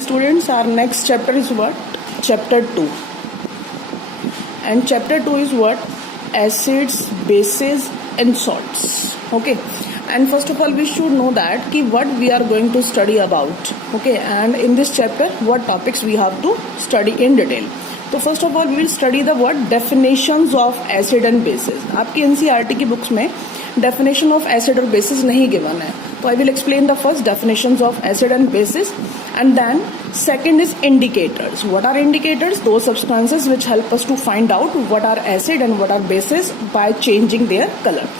Students, our next chapter is what? Chapter 2. And chapter 2 is what? Acids, bases and salts. Okay. And first of all, we should know that what we are going to study about. Okay. And in this chapter, what topics we have to study in detail. तो first of all we will study the word definitions of acid and bases. आपकी NCERT की books में definition of acid और bases नहीं given है, तो I will explain the first definitions of acid and bases and then second is indicators. What are indicators? Those substances which help us to find out what are acid and what are bases by changing their color.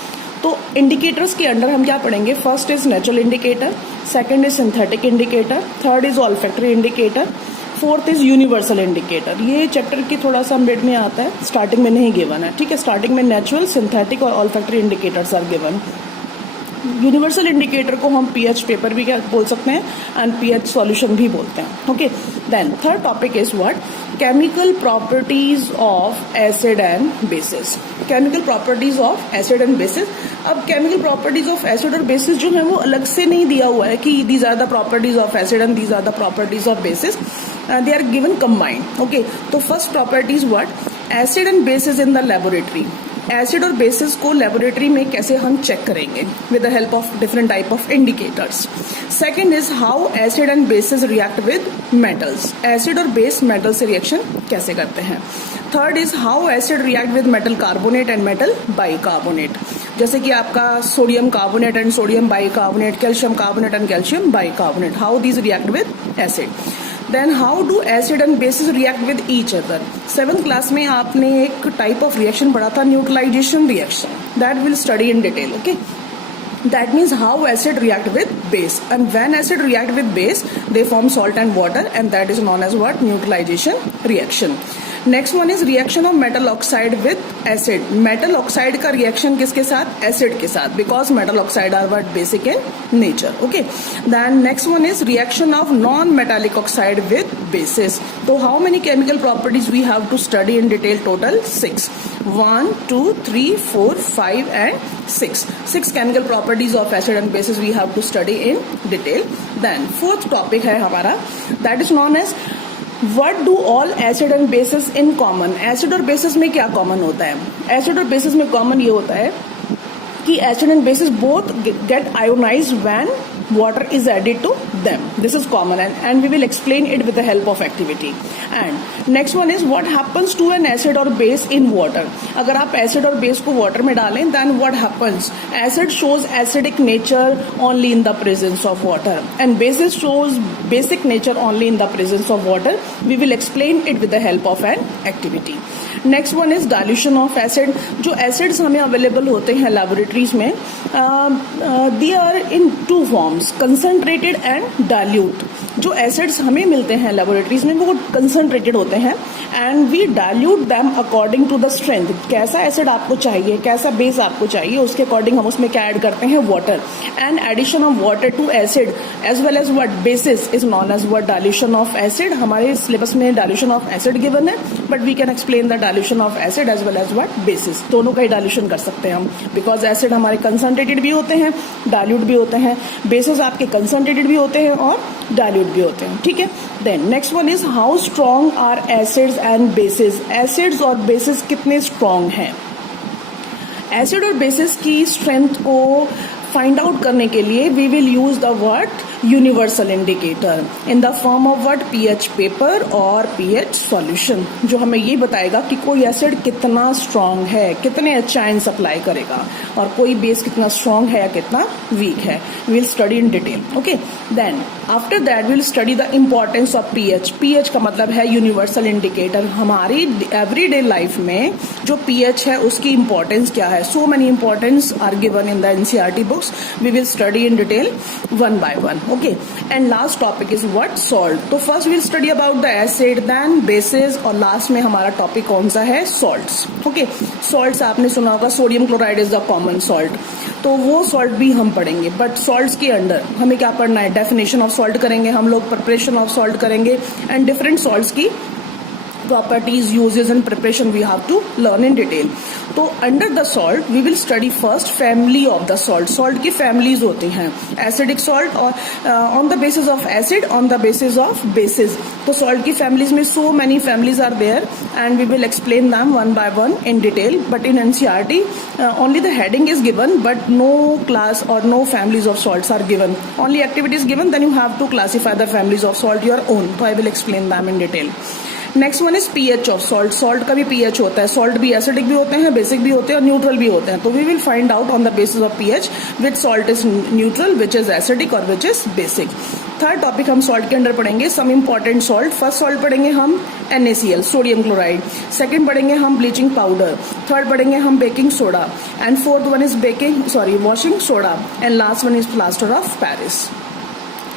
तो indicators के under हम क्या पढ़ेंगे? First is natural indicator, second is synthetic indicator, third is olfactory indicator, fourth is universal indicator. ये chapter की थोड़ा सा mid में आता है, स्टार्टिंग में नहीं गिवन है. ठीक है, स्टार्टिंग में नेचुरल, सिंथेटिक और olfactory indicators are given. Universal indicator को हम पीएच पेपर भी क्या बोल सकते हैं एंड पीएच सॉल्यूशन भी बोलते हैं. Okay, then third topic is what? Chemical properties of acid and bases. Chemical properties of acid and bases. अब केमिकल प्रॉपर्टीज ऑफ एसिड और बेसिस जो है वो अलग से नहीं दिया हुआ है कि these are the properties of acid and these are the properties of bases. They are given combined. Okay, तो first properties what? Acid and bases in the laboratory. Acid और बेसिस को लेबोरेटरी में कैसे हम चेक करेंगे? With the help of different type of indicators. Second is how acid and bases react with metals. Acid और base metal से reaction कैसे करते हैं. Third is how acid react with metal carbonate and metal bicarbonate. जैसे कि आपका sodium carbonate and sodium bicarbonate, calcium carbonate and calcium bicarbonate, how these react with acid. Then how do acid and bases react with each other. 7th class में आपने एक type of reaction पढ़ा था, neutralization reaction. That will study in detail. Okay, that means how acid react with base, and when acid react with base they form salt and water, and that is known as what? Neutralization reaction. Next one is reaction of metal oxide with acid. Metal oxide का reaction किसके साथ? Acid के साथ, because metal oxide are what? Basic in nature. Okay, then next one is reaction of non metallic oxide with bases. तो how many chemical properties we have to study in detail? Total 6. 1, 2, 3, 4, 5 and 6. 6 chemical properties of acid and bases we have to study in detail. Then fourth topic है हमारा, that is known as what do all acid and bases in common. Acid और basis में क्या common होता है? Acid और basis में common ये होता है कि acid and basis both get ionised when water is added to them. This is common and we will explain it with the help of activity. And next one is what happens to an acid or base in water. अगर आप acid और base को water में डालें then what happens? Acid shows acidic nature only in the presence of water and basis shows basic nature only in the presence of water. We will explain it with the help of an activity. Next one is dilution of acid. जो acids हमें available होते हैं laboratories में, they are in 2 forms, concentrated and dilute. जो acids हमें मिलते हैं laboratories में वो कंसंट्रेटेड होते हैं and we dilute them according to the strength. कैसा एसिड आपको चाहिए, कैसा बेस आपको चाहिए, उसके अकॉर्डिंग हम उसमें क्या ऐड करते हैं? Water. And addition of water to acid as well as what? Bases is known as what? Dilution of acid. हमारे सिलेबस में डाइल्यूशन ऑफ एसिड गिवन है, but we can explain the dilution of acid as well as what? Bases. दोनों का ही dilution कर सकते हैं हम, because acid हमारे कंसंट्रेटेड भी होते हैं, डाइल्यूट भी होते हैं. बेसिस आपके कंसंट्रेटेड भी होते हैं और डाइल्यूट भी होते हैं. ठीक है, then next one is how strong are acids and bases. Acids और बेसिस कितने स्ट्रॉन्ग हैं? एसिड और बेसिस की स्ट्रेंथ को फाइंड आउट करने के लिए we will use the word universal indicator in the form of what? PH paper और पीएच सॉल्यूशन, जो हमें ये बताएगा कि कोई एसिड कितना स्ट्रांग है, कितने अच्छा आयन सप्लाई करेगा, और कोई बेस कितना स्ट्रांग है या कितना वीक है. Will study in detail. Okay, then after that will study the importance of pH. PH का मतलब है यूनिवर्सल इंडिकेटर. हमारी एवरीडे लाइफ में जो पीएच है उसकी इंपॉर्टेंस क्या है? So many importance are given in the NCERT books. We will study in detail one by one. Okay, and last topic is what? Salt. तो first we'll study about the acid, then bases, और last में हमारा topic कौन सा है? Salts. Okay, salts आपने सुना होगा, sodium chloride is the common salt. तो वो सॉल्ट भी हम पढ़ेंगे, बट सॉल्ट्स के अंडर हमें क्या पढ़ना है? डेफिनेशन ऑफ सॉल्ट करेंगे हम लोग, प्रिपरेशन ऑफ सॉल्ट करेंगे एंड डिफरेंट सॉल्ट्स की properties, uses and preparation we have to learn in detail. तो under the salt we will study first family of the salt. Salt की families होती हैं, acidic salt और on the basis of acid, on the basis of bases. तो salt की families में so many families are there and we will explain them one by one in detail. But in NCERT only the heading is given but no class or no families of salts are given. Only activities given, then you have to classify the families of salt your own. So I will explain them in detail. Next one is pH of salt. Salt का भी pH होता है. Salt भी acidic भी होते हैं, basic भी होते हैं और न्यूट्रल भी होते हैं. तो we will find out on the basis of pH which salt is neutral, which is acidic और which is basic. Third topic हम सॉल्ट के अंडर पढ़ेंगे some important salt. First salt पढ़ेंगे हम NaCl, सोडियम क्लोराइड. सेकंड पढ़ेंगे हम bleaching powder. Third पढ़ेंगे हम baking soda and fourth one is washing soda and last one is plaster of Paris.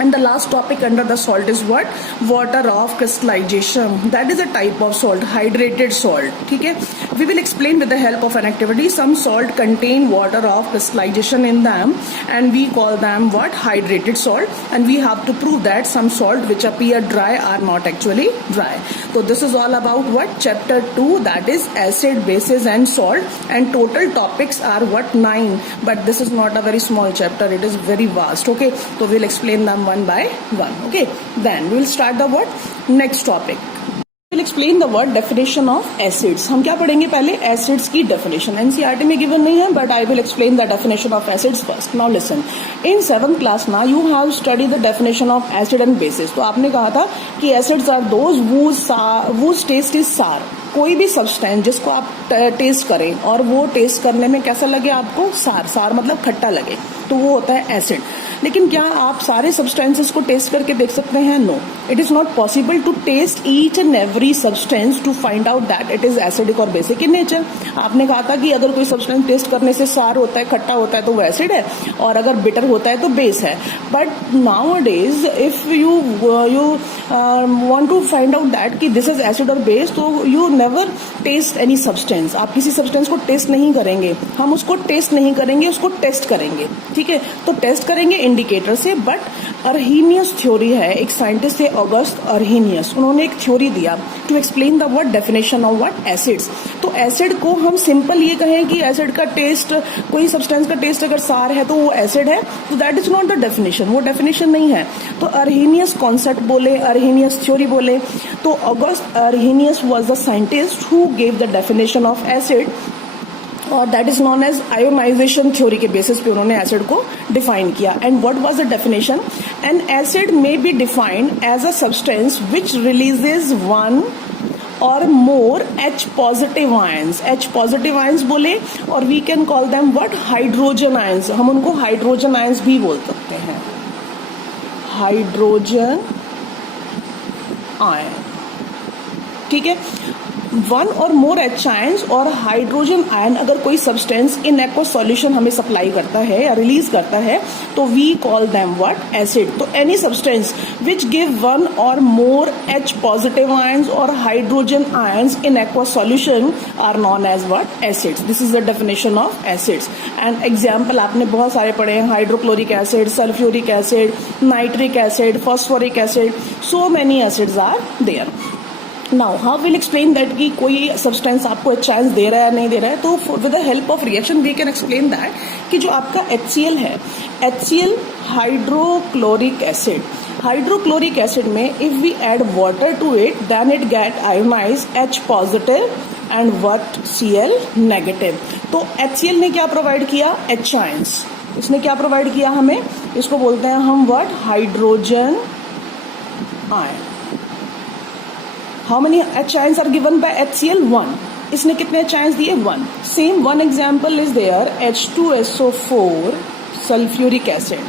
And the last topic under the salt is what? Water of crystallization. That is a type of salt, hydrated salt. ठीक है? We will explain with the help of an activity. Some salt contain water of crystallization in them, and we call them what? Hydrated salt. And we have to prove that some salt which appear dry are not actually dry. So this is all about what? Chapter 2. That is acid, bases, and salt. And total topics are what? 9. But this is not a very small chapter. It is very vast. Okay? So we'll explain them one by one. Okay, then we will start the what next topic. We will explain the word definition of acids. हम क्या पढ़ेंगे पहले? acids की definition. NCERT में given नहीं है but I will explain the definition of acids first. Now listen. In 7th class now you have studied the definition of acid and bases. तो आपने कहा था कि acids are those whose taste is sour. कोई भी substance जिसको आप test करें और वो टेस्ट करने में कैसा लगे आपको? सार मतलब खट्टा लगे, तो वो होता है एसिड. लेकिन क्या आप सारे सब्सटेंसेस को टेस्ट करके देख सकते हैं? No, it is not possible to test each and every substance to find out that it is acidic और बेसिक इन नेचर. आपने कहा था कि अगर कोई सब्सटेंस टेस्ट करने से सार होता है, खट्टा होता है, तो वो एसिड है और अगर बिटर होता है तो बेस है. But nowadays if you want to find out that कि दिस इज एसिड और बेस, तो you never test any substance. आप किसी सब्सटेंस को टेस्ट नहीं करेंगे, हम उसको टेस्ट नहीं करेंगे, उसको टेस्ट करेंगे. ठीक है, तो टेस्ट करेंगे इंडिकेटर से. बट अर्हीनियस थ्योरी है, एक साइंटिस्ट थे ऑगस्ट अर्हीनियस, उन्होंने एक थ्योरी दिया to explain the word definition of what? Acids. तो एसिड को हम सिंपल ये कहें कि एसिड का टेस्ट, कोई सब्सटेंस का टेस्ट अगर सार है तो वो एसिड है, तो that is not the definition. वो डेफिनेशन नहीं है. तो अर्हीनियस कॉन्सेप्ट बोले, अर्हीनियस थ्योरी बोले, तो August Arrhenius was the scientist who gave the definition of acid और that is known as ionization theory के बेसिस पे उन्होंने एसिड को डिफाइन किया. And what was the definition? An acid may be defined as a substance which releases one or more H positive ions. H positive ions बोले और we can call them what? Hydrogen ions. हम उनको hydrogen ions भी बोल सकते हैं, hydrogen ion. ठीक है, one or more H ions और हाइड्रोजन आयन अगर कोई सब्सटेंस इन एक्वा सॉल्यूशन हमें सप्लाई करता है या रिलीज करता है तो we call them what? Acid. तो any substance which give one or more H positive ions और hydrogen ions in aqua solution are known as what? Acids. This is the definition of acids. And example आपने बहुत सारे पढ़े हैं, hydrochloric acid, sulphuric acid, nitric acid, phosphoric acid, so many acids are there. Now how will explain that कि कोई substance आपको chance दे रहा है या नहीं दे रहा है. तो with the help of reaction we can explain that कि जो आपका HCl है, HCl hydrochloric acid. Hydrochloric acid में if we add water to it then it get ionize H positive and what? Cl negative. तो HCl ने क्या provide किया? H ions. इसने क्या प्रोवाइड किया हमें? इसको बोलते हैं हम what? Hydrogen ion. How many H ions are given by HCl? 1. इसने कितने H ions दिए? 1. Same one example is there, H2SO4 sulfuric acid.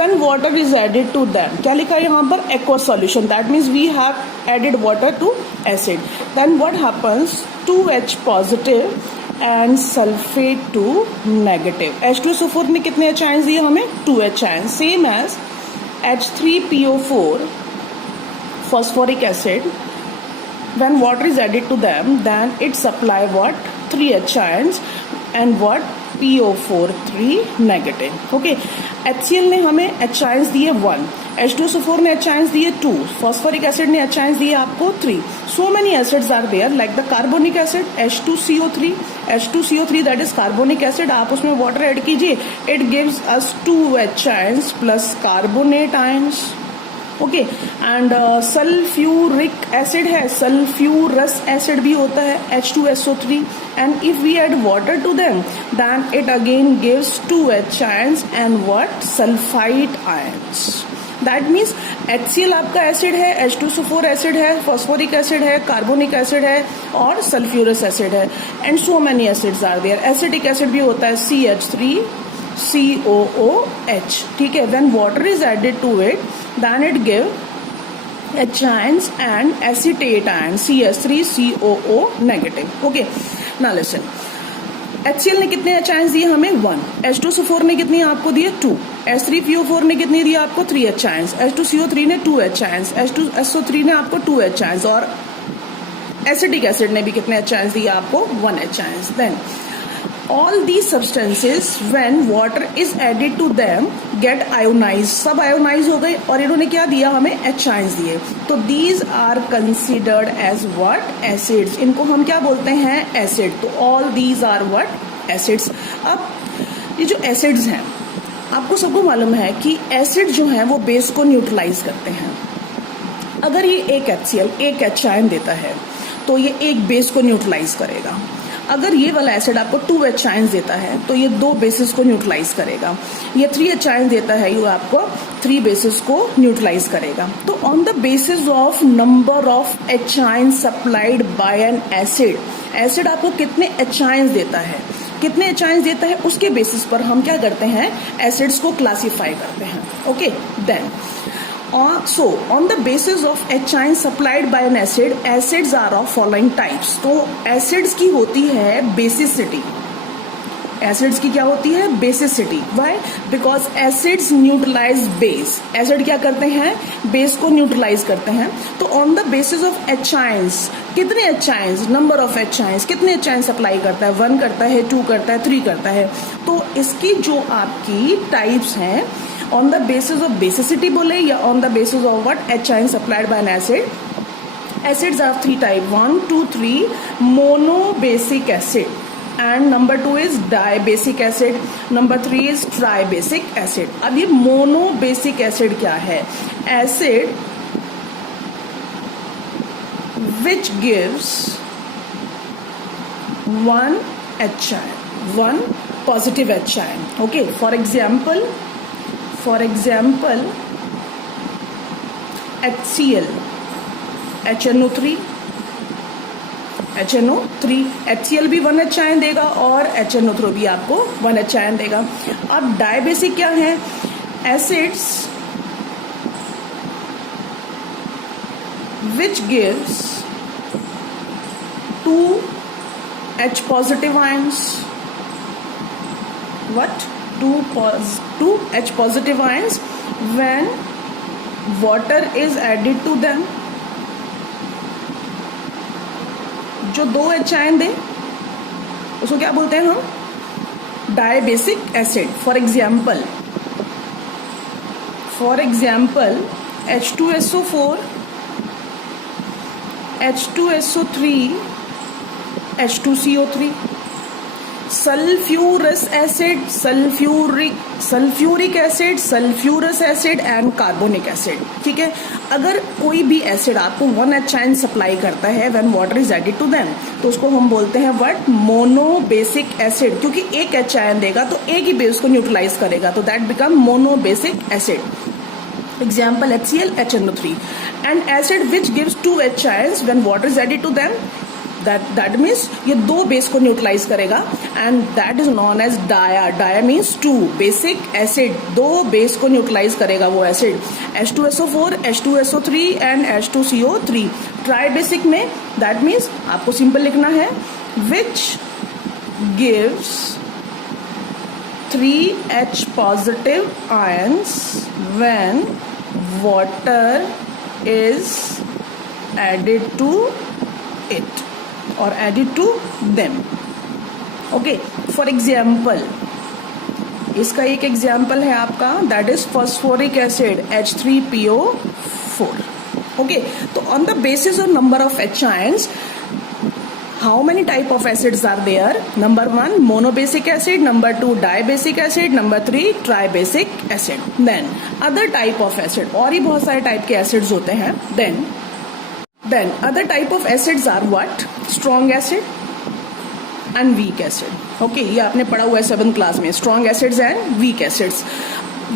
When water is added to them, क्या लिखा है यहाँ पर? Aqueous solution. That means we have added water to acid. Then what happens? 2H positive and sulfate to negative. H2SO4 ने कितने H ions दिए हमें? 2 H ions. Same as H3PO4 phosphoric acid. When water is added to them, then it supply what? 3 H ions and what? PO4 3 negative. Okay, HCl ने हमें H ions दिए 1. H2SO4 ने H ions दिए 2, phosphoric acid ने H ions दिए आपको 3. So many acids are there like the carbonic acid H2CO3. H2CO3 that is carbonic acid. आप उसमें water ऐड कीजिए, it gives us 2 H ions plus carbonate ions. Okay and sulphuric acid है, sulphurous acid भी होता है H2SO3 and if we add water to them then it again gives 2 H ions and what sulphide ions. That means HCl आपका acid है, H2SO4 acid है, phosphoric acid है, carbonic acid है और सल्फ्यूरस एसिड है and so many acids are there. Acetic acid भी होता है CH3 COOH. ठीक है, when water is added to it then it give H ions and acetate ion CH3COO negative. Okay, now listen. HCl ने कितने H ions दिए हमें 1, H2SO4 ने कितने आपको दिए 2, H3PO4 ने कितने दिए आपको 3 H ions, H2CO3 ने 2 H ions, H2SO3 ने आपको 2 H ions और एसिटिक एसिड ने भी कितने H ions दिए आपको 1 H ions. Then all these substances when water is added to them get ionized. सब आयोनाइज हो गए और इन्होंने क्या दिया हमें H ions दिए. तो these are considered as what acids. इनको हम क्या बोलते हैं एसिड. तो all these are what acids. अब ये जो एसिड्स हैं आपको सबको मालूम है कि एसिड जो है वो बेस को न्यूट्रलाइज करते हैं. अगर ये एक HCl एक H ion देता है तो ये एक बेस को न्यूट्रलाइज करेगा. अगर ये वाला एसिड आपको 2 H आयंस देता है तो ये 2 बेसिस को न्यूट्रलाइज करेगा. ये 3 H आयंस देता है ये आपको 3 बेसिस को न्यूट्रलाइज करेगा. तो on the basis of number of H ions supplied by N acid, acid आपको कितने H आयंस देता है, कितने H आयंस देता है, उसके बेसिस पर हम क्या करते हैं एसिड्स को क्लासिफाई करते हैं. Okay, then so on the basis of H ions supplied by an acid, acids are of following types. तो acids की होती है basicity. एसिड्स की क्या होती है basicity. Why? Because acids neutralize base. Acid क्या करते हैं बेस को न्यूट्रलाइज करते हैं. तो on the basis of H ions, कितने H ions, number of H ions, कितने H आयंस सप्लाई करता है 1 करता है 2 करता है 3 करता है. तो इसकी जो आपकी टाइप्स हैं on the basis of basicity बोले या on the basis of what H ion supplied by an acid. Acids are 3 type 1, 2, 3 monobasic acid and number 2 is dibasic acid, number 3 is tribasic acid. अब ये monobasic acid क्या है? Acid which gives one H ion, one positive H ion. Okay, for example HCl HNO3 HCl भी 1 H ion देगा और HNO3 भी आपको 1 H ion देगा. अब डायबेसिक क्या है? Acids which gives 2 H positive ions. What? 2 H positive ions when water is added to them. जो 2 H आयन दे उसको क्या बोलते हैं हम dibasic acid. For example H2SO4 H2SO3 H2CO3. Sulphurous acid, sulphuric acid, sulphurous acid and carbonic acid. ठीक है, अगर कोई भी एसिड आपको 1 H आयन सप्लाई करता है when water is added to them तो उसको हम बोलते हैं व्हाट मोनोबेसिक एसिड. क्योंकि एक H आयन देगा तो एक ही बेस को न्यूट्रलाइज करेगा तो that become monobasic acid. Example HCl HNO3 and acid which gives 2 H ions when water is added to them that means ये 2 बेस को न्यूट्रलाइज करेगा and that is known as dia. Dia means 2 basic acid, 2 base को neutralize करेगा वो एसिड. H2SO4 H2SO3 and H2CO3. Tribasic में that means आपको simple लिखना है which gives 3 H positive ions when water is added to it or added to them. Okay, for example इसका एक एग्जाम्पल है आपका, that is phosphoric acid H3PO4. Okay, तो on the basis of number of H ions, how many type of acids are there? Number 1 monobasic acid, number 2 dibasic acid, number 3 tribasic acid. Then other type of acid, और ही बहुत सारे type के acids होते हैं. Then other type of acids are what? Strong acid and weak acid. Okay, ये आपने पढ़ा हुआ है 7th क्लास में, strong acids and weak acids.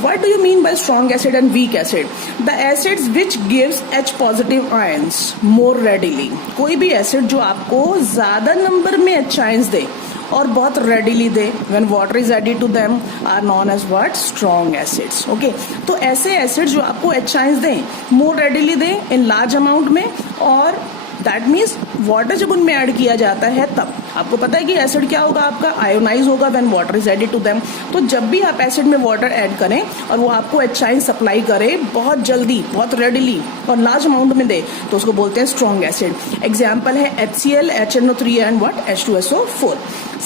What do you mean by strong acid and weak acid? The acids which gives H positive ions more readily. कोई भी acid जो आपको ज्यादा नंबर में H ions दे और बहुत readily they, when water is added to them, are known as what? Strong acids. Okay, तो ऐसे एसिड जो आपको H ions दें, more readily दें in large amount में, और दैट मीन्स वाटर जब उनमें ऐड किया जाता है तब आपको पता है कि एसिड क्या होगा आपका, आयोनाइज होगा when water is added to them. तो जब भी आप एसिड में वाटर ऐड करें और वो आपको H ion सप्लाई करे बहुत जल्दी, बहुत रेडिली और लार्ज अमाउंट में दे, तो उसको बोलते हैं स्ट्रॉन्ग एसिड. एग्जाम्पल है HCl, HNO3 and what? H2SO4.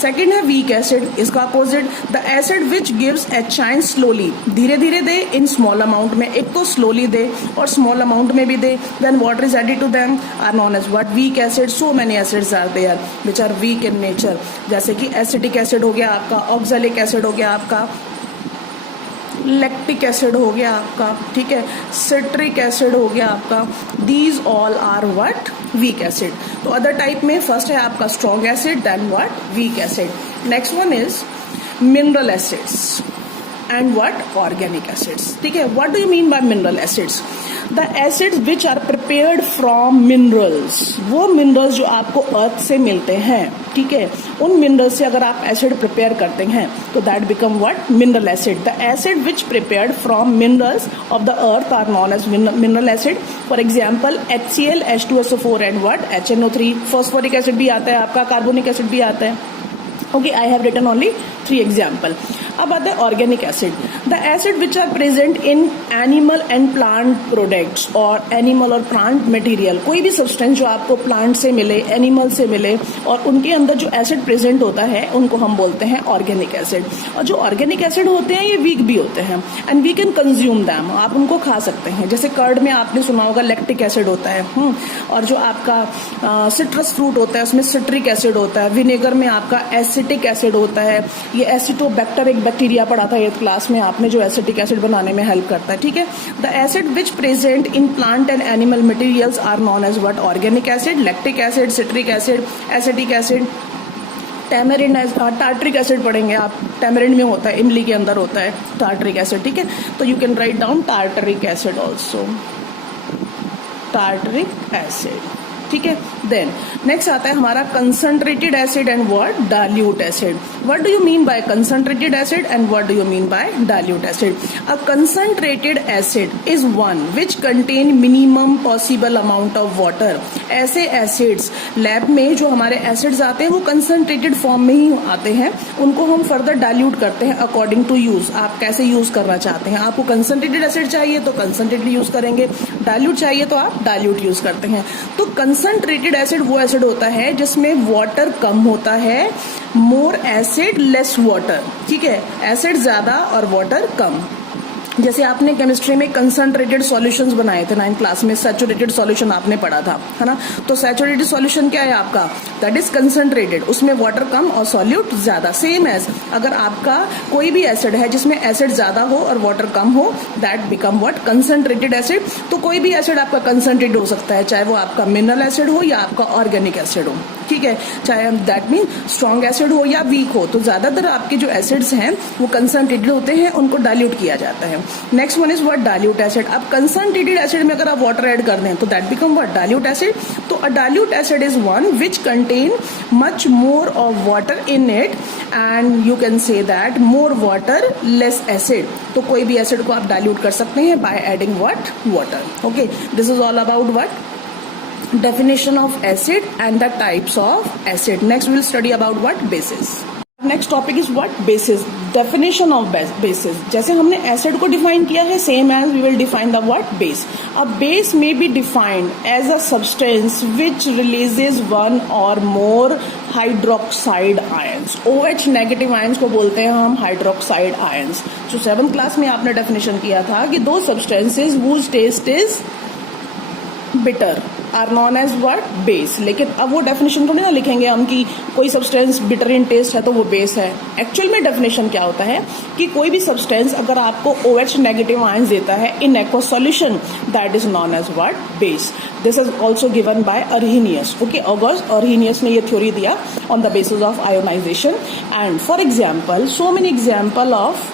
Second है वीक एसिड, इसका opposite, the acid which gives H ion slowly, धीरे धीरे दे इन स्मॉल अमाउंट में. एक तो स्लोली दे और स्मॉल अमाउंट में भी दे, then water is added to them, are known as what? Weak acid. So many acids are there which are weak in nature, जैसे कि एसिटिक एसिड हो गया आपका, ऑक्सैलिक एसिड हो गया आपका, लैक्टिक एसिड हो गया आपका, ठीक है, सिट्रिक एसिड हो गया आपका. These all are what? Weak acid. तो अदर टाइप में फर्स्ट है आपका strong acid, then what? Weak acid. Next one is mineral acids and what? Organic acids. ठीक है, what do you mean by mineral acids? The acids which are prepared from minerals, वो minerals जो आपको अर्थ से मिलते हैं, ठीक है, उन मिनरल्स से अगर आप एसिड प्रिपेयर करते हैं तो that become what? Mineral acid. The acid which prepared from minerals of the earth are known as mineral acid. For example HCl, H2SO4 and what? HNO3. Phosphoric acid भी आता है आपका, कार्बोनिक एसिड भी आता है. Okay, I have written only 3 example. अब आते हैं organic acid. The acid which are present in animal and plant products, और एनिमल और प्लांट मटेरियल, कोई भी सब्सटेंस जो आपको प्लांट से मिले, एनिमल से मिले, और उनके अंदर जो एसिड प्रेजेंट होता है उनको हम बोलते हैं ऑर्गेनिक एसिड. और जो ऑर्गेनिक एसिड होते हैं ये वीक भी होते हैं, and we can consume them, आप उनको खा सकते हैं. जैसे कर्ड में आपने सुना होगा लैक्टिक एसिड होता है, और जो आपका सिट्रस फ्रूट होता है उसमें सिट्रिक एसिड होता है. विनेगर में आपका एसिटिक एसिड होता है. ये एसिटोबैक्टर एक बैक्टीरिया पढ़ा था 8th क्लास में आपने, जो एसिटिक एसिड बनाने में हेल्प करता है. ठीक है, the acid which present in plant and animal materials are known as what? Organic acid. Lactic acid, citric acid, acetic acid, tamarind, tartaric acid पढ़ेंगे आप, टैमरिन में होता है, इमली के अंदर होता है टार्ट्रिक एसिड. ठीक है, तो you can write down tartaric acid also, tartaric acid. ठीक है, देन नेक्स्ट आता है हमारा concentrated acid and what? Dilute acid. What do you mean bye concentrated acid and what do you mean bye dilute acid? A concentrated acid is one which contain minimum possible amount of water. ऐसे acids lab में जो हमारे acids आते हैं वो concentrated form में ही आते हैं, उनको हम फर्दर डाइल्यूट करते हैं अकॉर्डिंग टू यूज. आप कैसे यूज करना चाहते हैं, आपको कंसंट्रेटेड एसिड चाहिए तो कंसंट्रेटेड यूज करेंगे, डाइल्यूट चाहिए तो आप डाइल्यूट यूज करते हैं. तो कंसंट्रेटेड एसिड वो एसिड होता है जिसमें वाटर कम होता है, मोर एसिड लेस वाटर. ठीक है, एसिड ज्यादा और वाटर कम. जैसे आपने केमिस्ट्री में कंसंट्रेटेड सॉल्यूशंस बनाए थे 9th क्लास में, सैचुरेटेड सॉल्यूशन आपने पढ़ा था, है ना. तो सैचुरेटेड सॉल्यूशन क्या है आपका? दैट इज कंसंट्रेटेड, उसमें वाटर कम और सॉल्यूट ज्यादा. सेम एज अगर आपका कोई भी एसिड है जिसमें एसिड ज्यादा हो और वाटर कम हो, that become what? Concentrated acid. तो कोई भी एसिड आपका कंसंट्रेटेड हो सकता है, चाहे वो आपका मिनरल एसिड हो या आपका ऑर्गेनिक एसिड हो. ठीक है, चाहे दैट मीन स्ट्रॉन्ग एसिड हो या वीक हो. तो ज्यादातर आपके जो एसिड्स हैं वो कंसंट्रेटेड होते हैं, उनको डाइल्यूट किया जाता है. Next one is what? Dilute acid. अब कंसंट्रेटेड एसिड में अगर आप वाटर ऐड कर दें तो that become what? Dilute acid. तो a dilute acid is one which contain much more of water in it, and you can say that more water less acid. तो कोई भी एसिड को आप डाइल्यूट कर सकते हैं by adding what? Water. Okay, this is all about what? Definition of acid and the types of acid. Next we will study about what? Bases. Next topic is what? Bases. Definition of bases, जैसे हमने acid को define किया है, same as we will define the word base. A base may be defined as a substance which releases one or more hydroxide ions. OH negative ions को बोलते हैं हम hydroxide ions. जो 7th क्लास में आपने definition किया था कि दो substances whose taste is bitter are known as what, base. लेकिन अब वो डेफिनेशन तो नहीं ना लिखेंगे हम कि कोई सब्सटेंस बिटर इन टेस्ट है तो वो बेस है. एक्चुअल में डेफिनेशन क्या होता है कि कोई भी सब्सटेंस अगर आपको OH नेगेटिव आयंस देता है in aqueous solution, that is known as what, base. This is also given by Arrhenius. Okay, August Arrhenius ने ये थ्योरी दिया on the basis of ionization. And for example, so many example of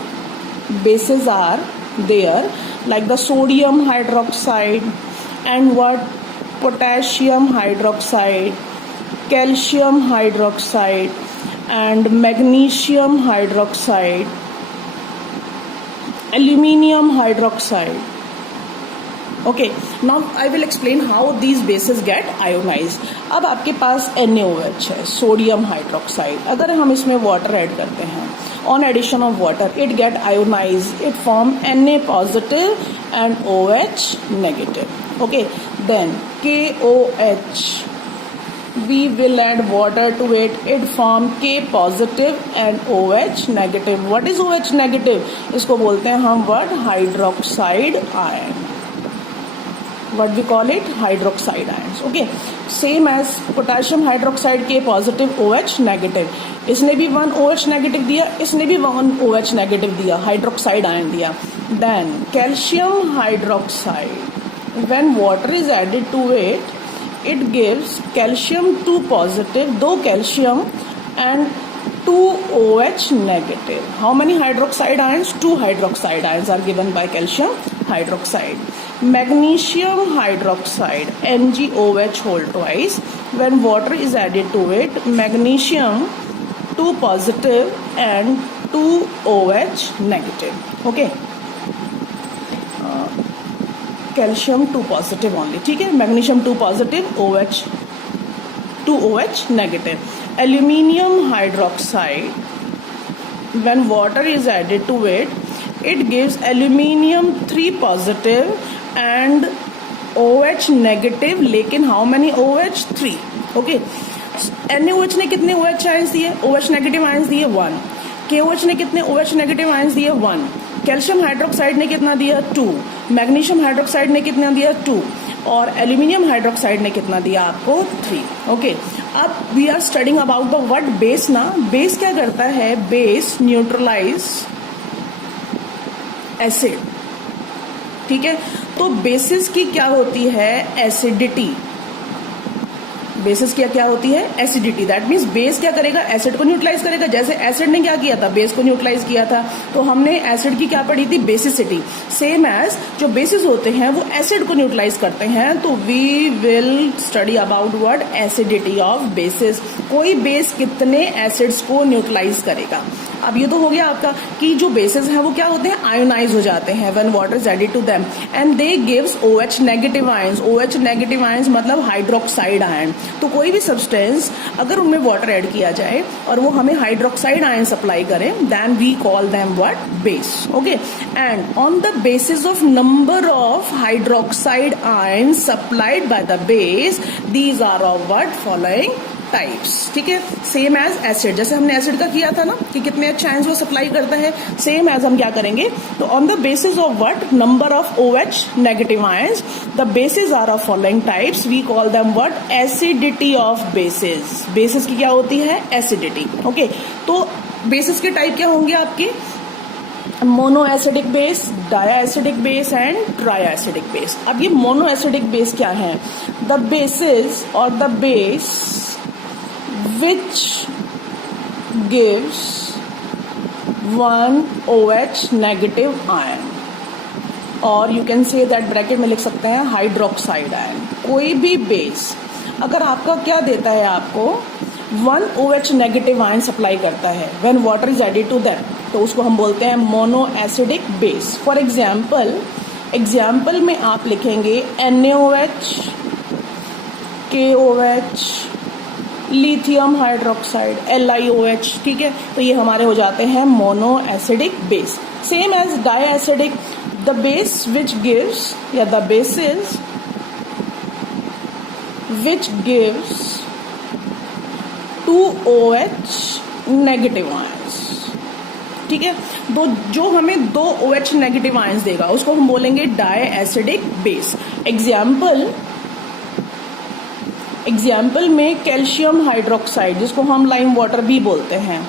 bases are there, like the sodium hydroxide and what, potassium hydroxide, calcium hydroxide and magnesium hydroxide, aluminium hydroxide. Okay, now I will explain how these bases get ionized. अब आपके पास NaOH है, sodium hydroxide. अगर हम इसमें water add करते हैं, on addition of water it get ionized, it form Na positive and OH negative. Okay, then KOH, we will add water to it, it form K positive and OH negative. What is OH negative? इसको बोलते हैं हम what, hydroxide ion. What we call it, hydroxide ions. Okay, same as potassium hydroxide, K positive, OH negative. इसने भी 1 OH negative दिया, इसने भी 1 OH negative दिया, hydroxide ion दिया. Then calcium hydroxide, when water is added to it, it gives calcium 2 positive, 2 calcium and 2 OH negative. How many hydroxide ions? 2 hydroxide ions are given by calcium hydroxide. Magnesium hydroxide, NgOH whole twice. When water is added to it, magnesium 2 positive and 2 OH negative. Okay. Calcium 2 positive only. ठीक है, magnesium 2 positive, OH 2 OH negative. Aluminium hydroxide, when water is added to it, it gives aluminium 3 positive and OH negative. लेकिन how many OH? 3. Okay. NaOH ने कितने OH ions दिए? OH negative ions दिए 1. KOH ने कितने OH negative ions दिए? 1. Calcium hydroxide ने कितना दिया? 2. मैग्नीशियम हाइड्रोक्साइड ने कितना दिया? 2. और एल्यूमिनियम हाइड्रोक्साइड ने कितना दिया आपको? 3. ओके, अब we are studying about the word base ना. बेस क्या करता है? Base neutralize acid. ठीक है, तो बेसिस की क्या होती है? एसिडिटी. बेसिस की क्या होती है? एसिडिटी. दैट मीन्स बेस क्या करेगा? एसिड को न्यूट्रलाइज करेगा. जैसे एसिड ने क्या किया था? बेस को न्यूट्रलाइज किया था. तो हमने एसिड की क्या पढ़ी थी? बेसिसिटी. सेम एज जो बेसिस होते हैं वो एसिड को न्यूट्रलाइज करते हैं. तो we will study about what? Acidity of bases. कोई बेस कितने एसिड्स को न्यूट्रलाइज करेगा. अब ये तो हो गया आपका कि जो बेसिस हैं वो क्या होते हैं? आयोनाइज हो जाते हैं when water is added to them and they gives OH negative ions. OH negative ions मतलब हाइड्रोक्साइड आयन. तो कोई भी सब्सटेंस अगर उनमें वाटर ऐड किया जाए और वो हमें हाइड्रोक्साइड आयन सप्लाई करें, then we call them what? Base. Okay, and on the basis of number of hydroxide ion supplied by the base, these are of what? Following types. ठीक है, same as acid. जैसे हमने acid का किया था ना कि कितने अच्छे आयंस वो सप्लाई करता है, सेम एज हम क्या करेंगे? तो on the basis of what? Number of OH negative ions, the bases are of following types. We call them what? Acidity of bases. Bases की क्या होती है? एसिडिटी. ओके, तो बेसिस के टाइप क्या होंगे आपके? Monoacidic base, diacidic base and triacidic base. अब ये मोनोएसिडिक बेस क्या है? द बेसिस और the base which gives 1 OH negative ion, और you can say that bracket में लिख सकते हैं हाइड्रोक्साइड आयन. कोई भी बेस अगर आपका क्या देता है? आपको 1 OH नेगेटिव आयन सप्लाई करता है when water is added to them, तो उसको हम बोलते हैं मोनोएसिडिक बेस. फॉर एग्जाम्पल में आप लिखेंगे NaOH, KOH lithium hydroxide LiOH, ठीक है, तो ये हमारे हो जाते हैं mono acidic base. Same as di acidic, the base which gives या the bases which gives 2OH negative ions, ठीक है. तो जो हमें 2 OH नेगेटिव आयंस देगा उसको हम बोलेंगे डाई एसिडिक बेस. एग्जाम्पल में कैल्शियम हाइड्रोक्साइड, जिसको हम लाइम वाटर भी बोलते हैं,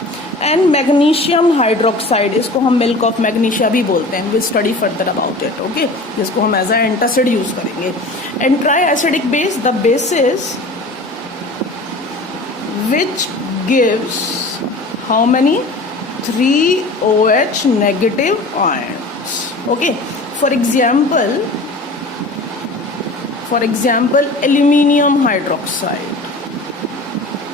एंड मैग्नीशियम हाइड्रोक्साइड, इसको हम मिल्क ऑफ मैग्नीशिया भी बोलते हैं. Will study further about it, okay, जिसको हम एज ए एंटासिड यूज करेंगे. And tri acidic base, the basis which gives how many 3OH negative ions. Okay, for example aluminium hydroxide,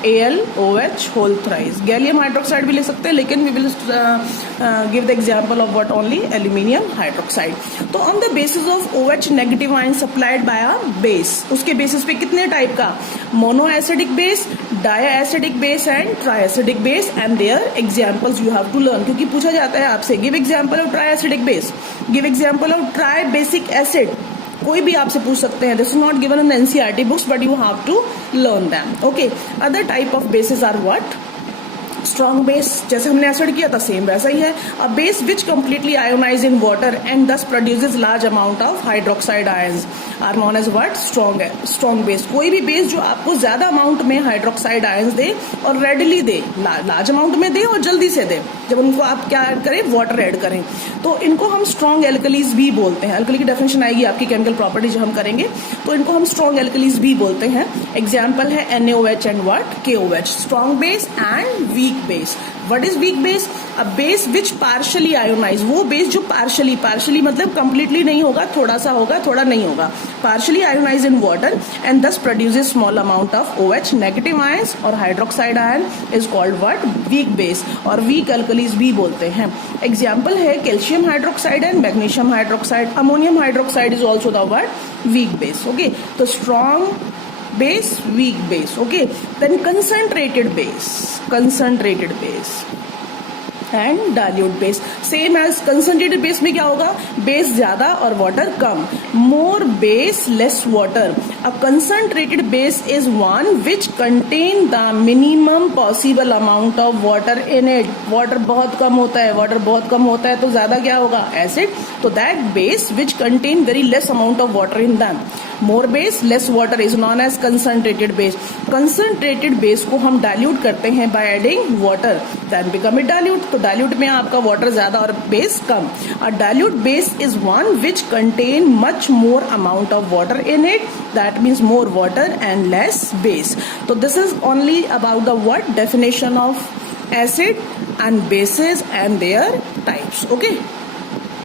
AlOH whole thrice. Gallium hydroxide भी ले सकते हैं, लेकिन we will give the example of what only aluminium hydroxide. तो on the basis of OH negative ion supplied by a base, उसके basis पे कितने type का, mono acidic base, di acidic base and tri acidic base, and their examples you have to learn. क्योंकि पूछा जाता है आपसे, give example of tri acidic base, give example of try basic acid, कोई भी आपसे पूछ सकते हैं. This is not given in NCERT books, but you have to learn them. Okay, other type of bases are what, strong base, जैसे हमने acid किया था सेम वैसा ही है. A base which completely ionize in water and thus produces large amount of hydroxide ions are known as what, strong base. कोई भी base जो आपको ज्यादा अमाउंट में हाइड्रोक्साइड आयंस दे और रेडली दे, लार्ज अमाउंट में दे और जल्दी से दे, जब उनको आप क्या ऐड करें, वाटर ऐड करें, तो इनको हम स्ट्रॉन्ग एल्कलीज भी बोलते हैं. एल्कली की डेफिनेशन आएगी आपकी केमिकल प्रॉपर्टी जो हम करेंगे, तो इनको हम स्ट्रॉन्ग एल्कलीज भी बोलते हैं. एग्जाम्पल है NaOH and what, KOH. Strong base and weak base. What is weak base, a base which partially ionize, वो बेस जो पार्शली मतलब कंप्लीटली नहीं होगा, थोड़ा सा होगा, थोड़ा नहीं होगा, partially ionize in water and thus produces small amount of OH negative ions और hydroxide ion is called what, weak base, और वीक अल्कलीज भी बोलते हैं. एग्जाम्पल है calcium hydroxide and magnesium hydroxide. Ammonium hydroxide is also the what, weak base. Okay, तो strong base, weak base. Okay, then concentrated base and dilute base. Same as concentrated base में क्या होगा, base ज्यादा और water come. More base, less water. A concentrated base is one which contain the minimum possible amount of water in it. Water बहुत कम होता है तो ज्यादा क्या होगा, acid. तो that base which contain very less amount of water in them. More base, less water is known as concentrated base. Concentrated base को हम dilute करते हैं by adding water. Then become it dilute. तो dilute में आपका water ज्यादा और base come. A dilute base is one which contain much more amount of water in it. That means more water and less base. So this is only about the what definition of acid and bases and their types. Okay.